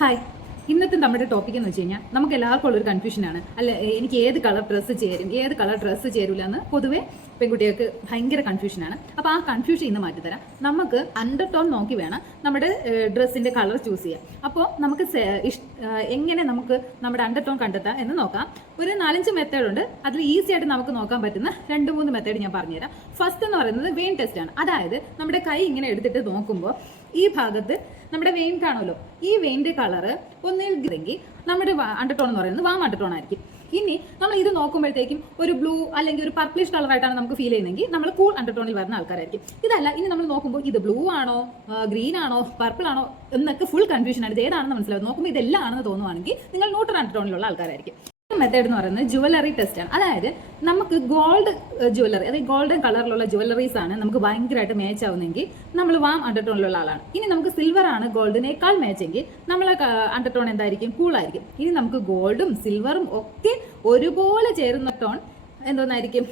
Hi ഇന്നത്തെ നമ്മുടെ topic എന്ന് വെച്ച് കഴിഞ്ഞാൽ നമുക്ക് എല്ലാവർക്കും ഉള്ളൊരു കൺഫ്യൂഷനാണ് അല്ല എനിക്ക് ഏത് കളർ ഡ്രസ്സ് ചേരും ഏത് കളർ ഡ്രസ്സ് ചേരില്ല എന്ന് പൊതുവേ പെൺകുട്ടികൾക്ക് ഭയങ്കര കൺഫ്യൂഷനാണ് അപ്പോൾ ആ കൺഫ്യൂഷൻ ഇന്ന് മാറ്റിത്തരാം. നമുക്ക് അണ്ടർ ടോൺ നോക്കി വേണം നമ്മുടെ ഡ്രസ്സിന്റെ കളർ ചൂസ് ചെയ്യാം അപ്പോൾ നമുക്ക് എങ്ങനെ നമുക്ക് നമ്മുടെ അണ്ടർ ടോൺ കണ്ടെത്താം എന്ന് നോക്കാം. ഒരു നാലഞ്ച് മെത്തേഡ് ഉണ്ട്. അതിൽ ഈസി ആയിട്ട് നമുക്ക് നോക്കാൻ പറ്റുന്ന രണ്ട് മൂന്ന് മെത്തേഡ് ഞാൻ പറഞ്ഞുതരാം. ഫസ്റ്റ് എന്ന് പറയുന്നത് വെയിൻ ടെസ്റ്റ് ആണ്. അതായത് നമ്മുടെ കൈ ഇങ്ങനെ എടുത്തിട്ട് നോക്കുമ്പോൾ ഈ ഭാഗത്ത് നമ്മുടെ വെയിൻ കാണുമല്ലോ? ഈ വെയിന്റെ കളറ് ഒന്നില്ലെങ്കിൽ നമ്മുടെ അണ്ടർടോൺ എന്ന് പറയുന്നത് വാം അണ്ടർടോൺ ആയിരിക്കും. ഇനി നമ്മൾ ഇത് നോക്കുമ്പോഴത്തേക്കും ഒരു ബ്ലൂ അല്ലെങ്കിൽ ഒരു പർപ്പിളിഷ് കളറായിട്ടാണ് നമുക്ക് ഫീൽ ചെയ്യുന്നതെങ്കിൽ നമ്മൾ കൂൾ അണ്ടർടോണിൽ വരുന്ന ആൾക്കാരായിരിക്കും. ഇതല്ല ഇനി നമ്മൾ നോക്കുമ്പോൾ ഇത് ബ്ലൂ ആണോ ഗ്രീൻ ആണോ പർപ്പിൾ ആണോ എന്നൊക്കെ ഫുൾ കൺഫ്യൂഷൻ ആണ്. ഇത് ഏതാണെന്ന് മനസ്സിലാവും. നോക്കുമ്പോൾ ഇതെല്ലാം ആണെന്ന് തോന്നുവാണെങ്കിൽ നിങ്ങൾ ന്യൂട്രൽ അണ്ടർടോണിലുള്ള ആൾക്കാരായിരിക്കും. മെത്തേഡ് എന്ന് പറയുന്നത് ജുവലറി ടെസ്റ്റ് ആണ്. അതായത് നമുക്ക് ഗോൾഡ് ജുവലറി അതായത് ഗോൾഡൻ കളറിലുള്ള ജുവലറീസ് ആണ് നമുക്ക് ഭയങ്കരമായിട്ട് മാച്ച് ആവുന്നെങ്കിൽ നമ്മൾ വാം അണ്ടർടോണിലുള്ള ആളാണ്. ഇനി നമുക്ക് സിൽവർ ആണ് ഗോൾഡിനേക്കാൾ മാച്ചെങ്കിൽ നമ്മളെ അണ്ടർടോൺ എന്തായിരിക്കും? കൂളായിരിക്കും ഇനി നമുക്ക് ഗോൾഡും സിൽവറും ഒക്കെ ഒരുപോലെ ചേരുന്ന ടോൺ എന്തോന്നായിരിക്കും?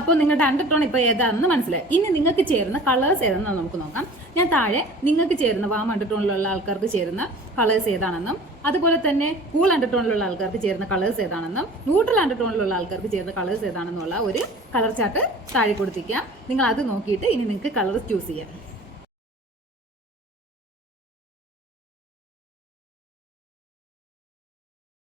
അപ്പോൾ നിങ്ങളുടെ അണ്ടർടോൺ ഇപ്പോൾ ഏതാണെന്ന് മനസ്സിലായി. ഇനി നിങ്ങൾക്ക് ചേരുന്ന കളേഴ്സ് ഏതാണെന്ന് നമുക്ക് നോക്കാം. ഞാൻ താഴെ നിങ്ങൾക്ക് ചേരുന്ന വാം അണ്ടർടോണിലുള്ള ആൾക്കാർക്ക് ചേരുന്ന കളേഴ്സ് ഏതാണെന്നും അതുപോലെ തന്നെ കൂൾ അണ്ടർടോണിലുള്ള ആൾക്കാർക്ക് ചേരുന്ന കളേഴ്സ് ഏതാണെന്നും ന്യൂട്രൽ അണ്ടർടോണിലുള്ള ആൾക്കാർക്ക് ചേരുന്ന കളേഴ്സ് ഏതാണെന്നുള്ള ഒരു കളർ ചാർട്ട് താഴെ കൊടുത്തിരിക്കാം നിങ്ങൾ അത് നോക്കിയിട്ട് ഇനി നിങ്ങൾക്ക് കളർ ചൂസ് ചെയ്യാം.